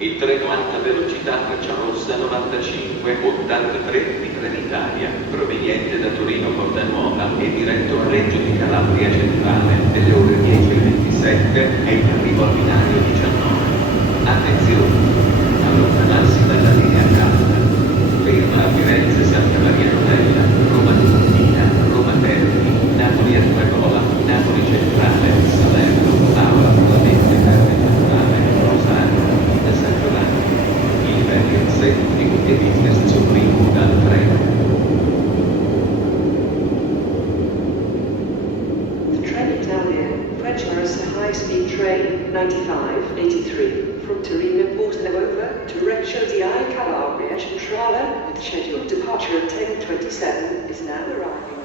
Il treno alta velocità Frecciarossa 9583 di Trenitalia, proveniente da Torino Portanuova e diretto a Reggio di Calabria Centrale, delle ore 10:27 è in arrivo al binario 19. Attenzione! Allontanarsi dalla linea calda. Ferma a Firenze Santa Maria Novella, Roma Tiburtina, Roma Termini, Napoli Arpagola, Napoli Centrale, Salerno, Aula Provamente Terme Centrale, Rosario, da San Giovanni. Il livello executive e business supremo dal treno. The Trenitalia Frecciarossa high-speed train 9583 from Torino Portanova to Reggio di Calabria Centrale with scheduled departure at 10:27 is now arriving.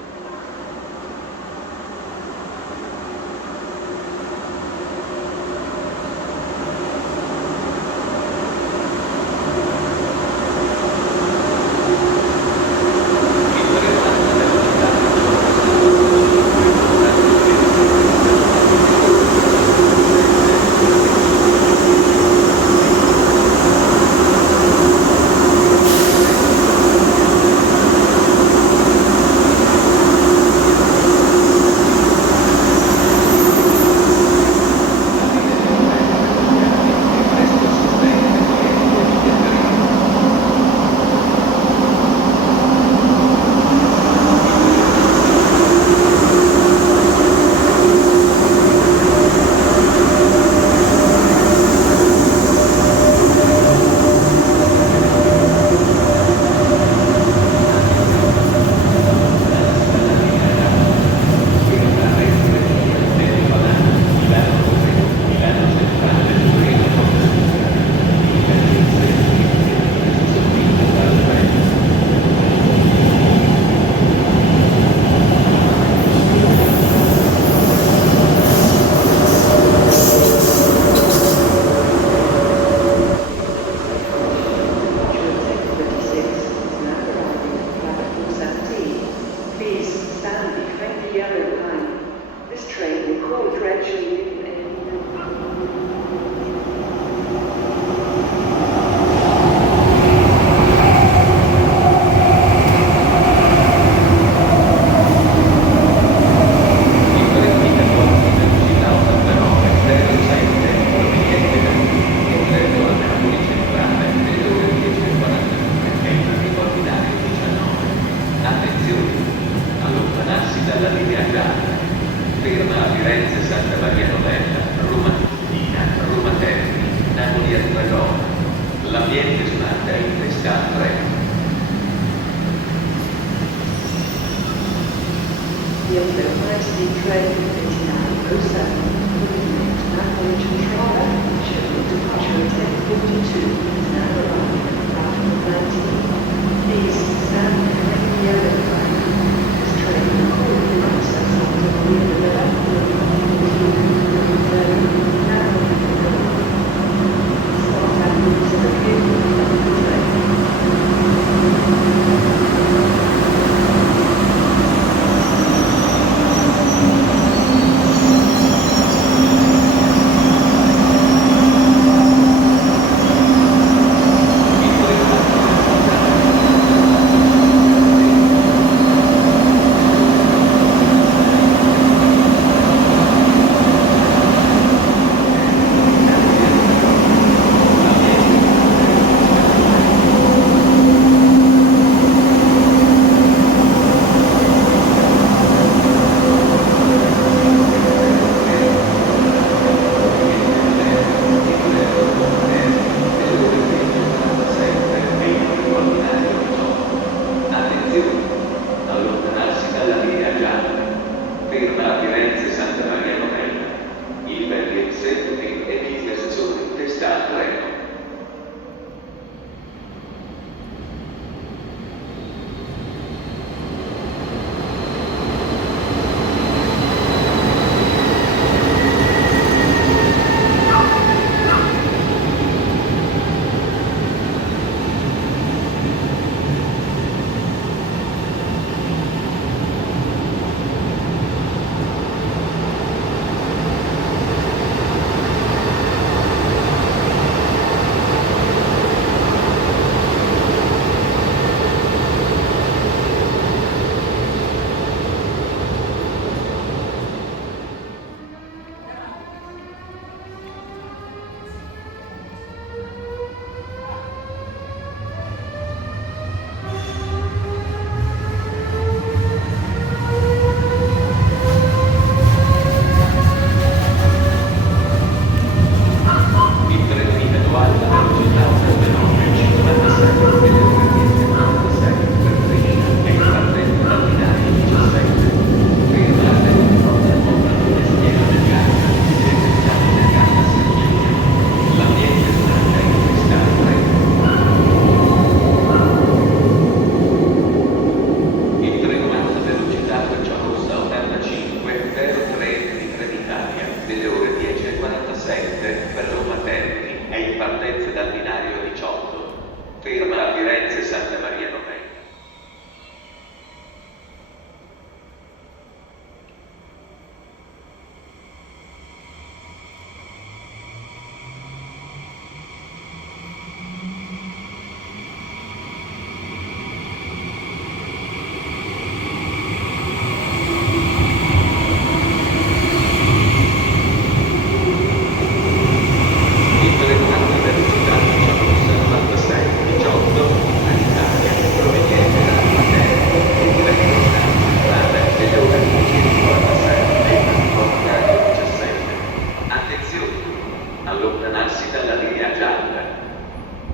allontanarsi dalla linea gialla.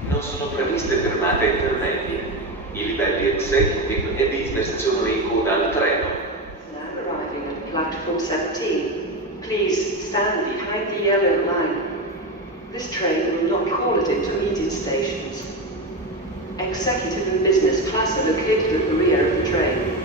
Non sono previste fermate intermedie. I livelli executive e business sono in coda al treno. Now arriving at platform 17. Please stand behind the yellow line. This train will not call at intermediate stations. Executive and business class are located at the rear of the train.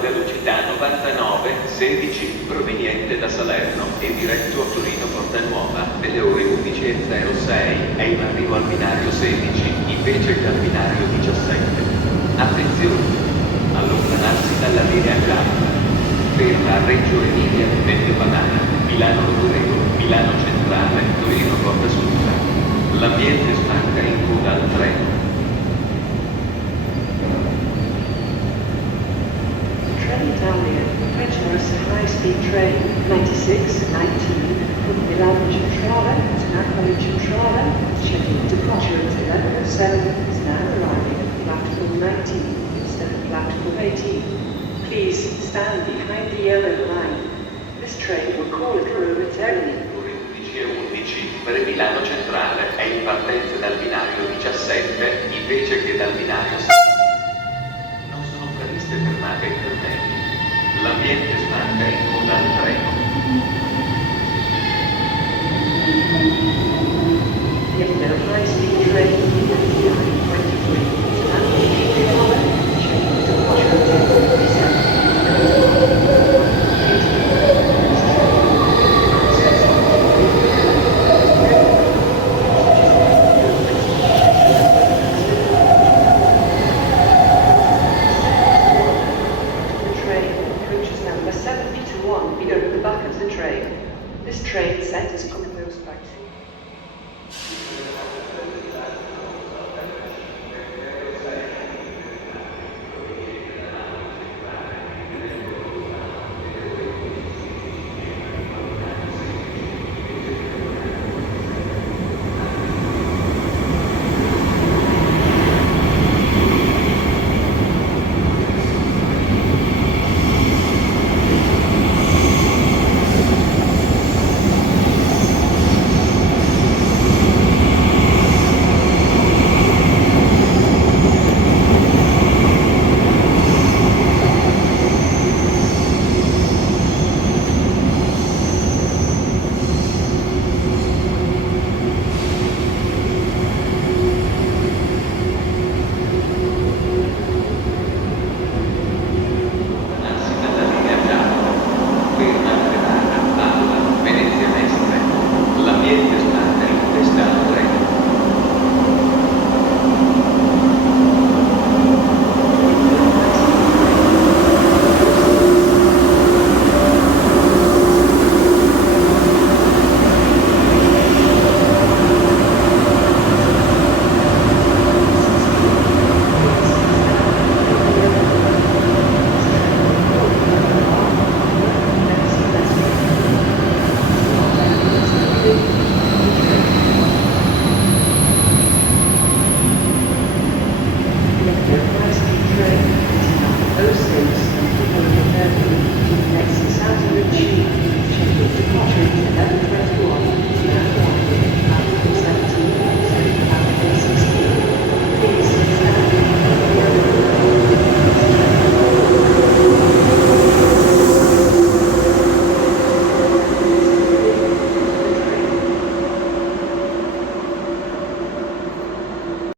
velocità 99 16 proveniente da Salerno e diretto a Torino Portanuova delle ore 11:06 è in arrivo al binario 16 invece che al binario 17. Attenzione! Allontanarsi dalla linea gialla. Ferma a Reggio Emilia, Vento Padana, Milano Rovereto, Milano Centrale, Torino Porta Sutta. L'ambiente smanca in coda al treno. Trenitalia, Frecciarsi high-speed train 9619 from Milano Centrale to Napoli Centrale, scheduled departure at 11:07, is now arriving at platform 19 instead of platform 18. Please stand behind the yellow line. This train will call at Roma Termini. Ore 11:11 per Milano Centrale è in partenza dal binario 17 invece che dal binario 6. Non sono previste fermate intermedie. L'ambiente stanca in coda al treno. Yellow high-speed train 9923. Standing in Chicago, scheduled departure at 71 be over the back of the train. This train set is coming those back.